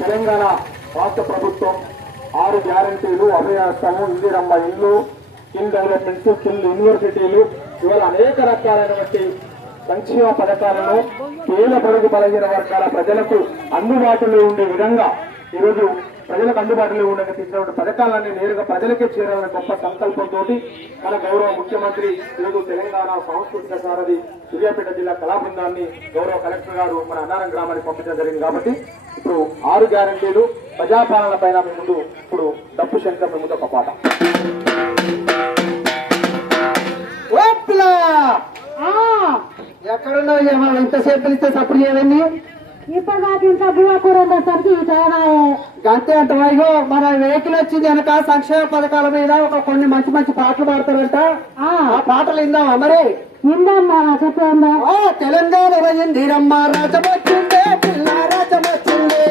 తెలంగాణ రాష్ట్ర ప్రభుత్వం 6 గ్యారంటీలు, అభయహస్తము, ఇందిరమ్మ ఇల్లు, స్కిల్ డెవలప్మెంట్స్, స్కిల్ యూనివర్సిటీలు, ఇవాళ అనేక రకాలైనటువంటి సంక్షేమ పథకాలను పేద పొరుగు బలహీన వర్గాల ప్రజలకు అందుబాటులో ఉండే విధంగా ఈరోజు ప్రజలకు అందుబాటులో ఉండగా తీసినటువంటి పథకాలన్నీ నేరుగా ప్రజలకే చేరాలనే గొప్ప సంకల్పంతో మన గౌరవ ముఖ్యమంత్రి ఈరోజు తెలంగాణ సాంస్కృతిక సారథి సూర్యాపేట జిల్లా కళా బృందాన్ని గౌరవ కలెక్టర్ గారు మన అన్నారం గ్రామానికి పంపించడం జరిగింది. కాబట్టి ఇప్పుడు 6 గ్యారంటీలు ప్రజాపాలన పైన మీ ముందు ఇప్పుడు డప్పు శంకర్ మీ ముందు ఒక పాట. ఎక్కడున్నావు ఏమన్నా ఇంతసేపు ఇస్తే సప్పుడు చేయదండి. ఇప్పటిదాకా ఇంకా బువ్వ కూర ఉండేసరికి గంతే అంట వైగో మన వెహికల్ వచ్చింది వెనక సంక్షేమ పథకాల మీద కొన్ని మంచి మంచి పాటలు పాడతారంట. ఆ పాటలు ఇందామా మరి? ఇందమ్మా చెప్పందా. తెలంగాణ ఇందిరమ్మ రాజం వచ్చిందే, పిల్ల రాజం వచ్చిందే,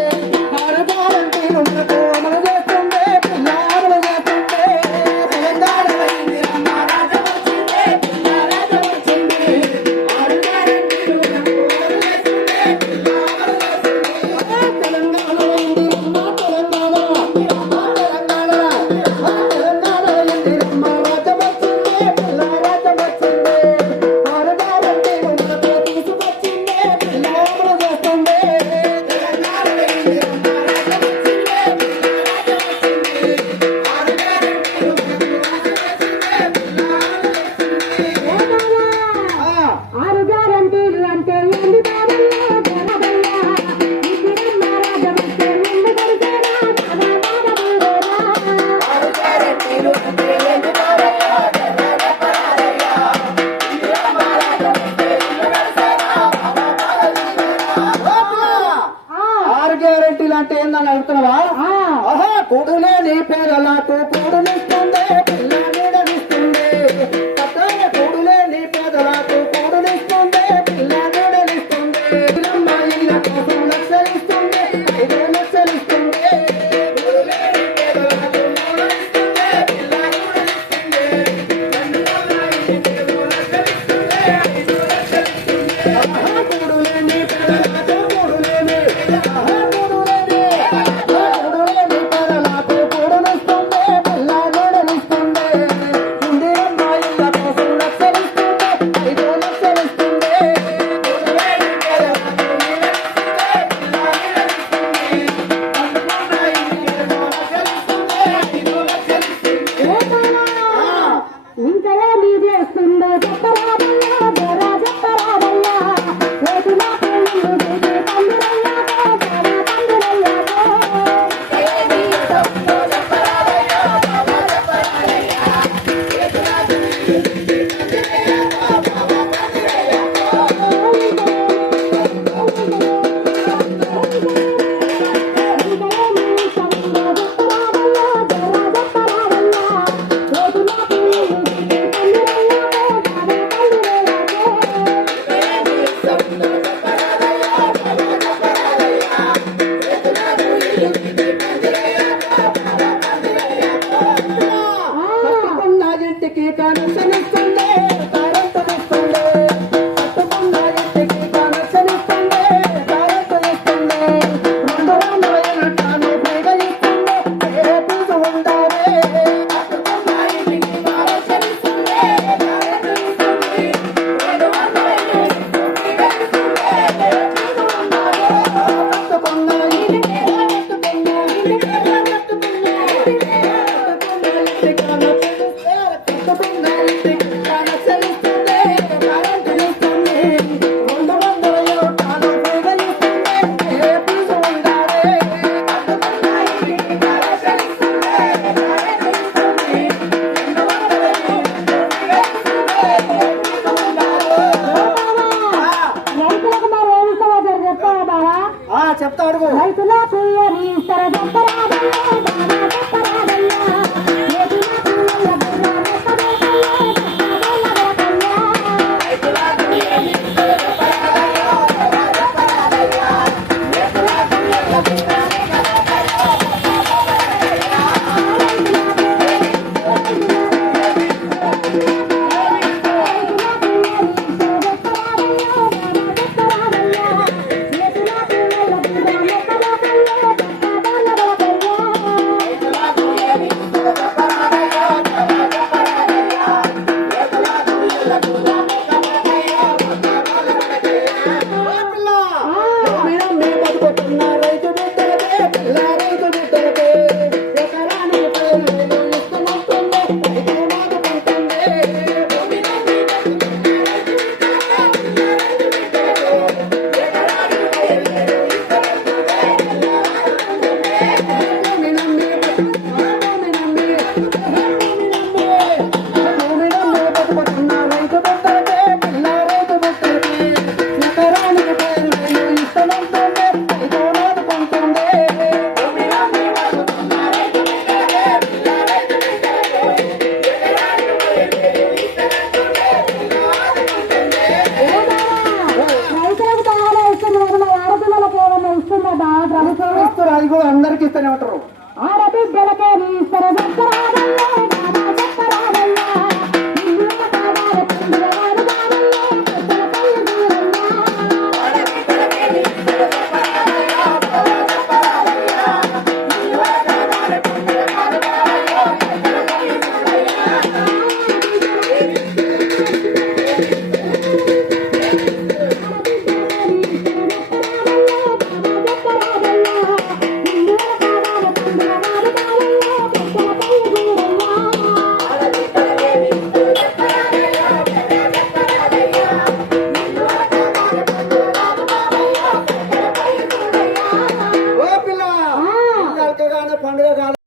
అమలు చేస్తుండే, పిల్ల అమలు చేస్తుండే. తెలంగాణ ఇందిరమ్మ రాజం వచ్చిందే, పిల్ల రాజం వచ్చిందే, అంటే ఏందని అడుగుతున్నావా? కూడులే నీ పేదలకు కూడునిస్తుందే, పిల్ల నీడనిస్తుందే. కూడులే నీ పేదలకు కూడునిస్తుందే, పిల్ల నీడనిస్తుందే. పిల్లమ్మ ఇళ్ళ కోసం లక్షలిస్తుందే, 5 లక్షలిస్తుందే. కూడులే నీ పేదలకు కూడునిస్తుందే, పిల్ల నీడనిస్తుందే. కూడులే నీ పేదలకు కూడులేని చెప్తాడు. రైతులకు ఇష్టమంటుండే ఇదో నాదుకుంటుండే రైతులకు బాగానే ఇస్తుంది కానీ మా ఆడపిల్లలకు ఏమన్నా ఇస్తుందా ప్రభుత్వం? ఇస్తారు, అది కూడా అందరికి ఇస్తూనే ఉంటారు.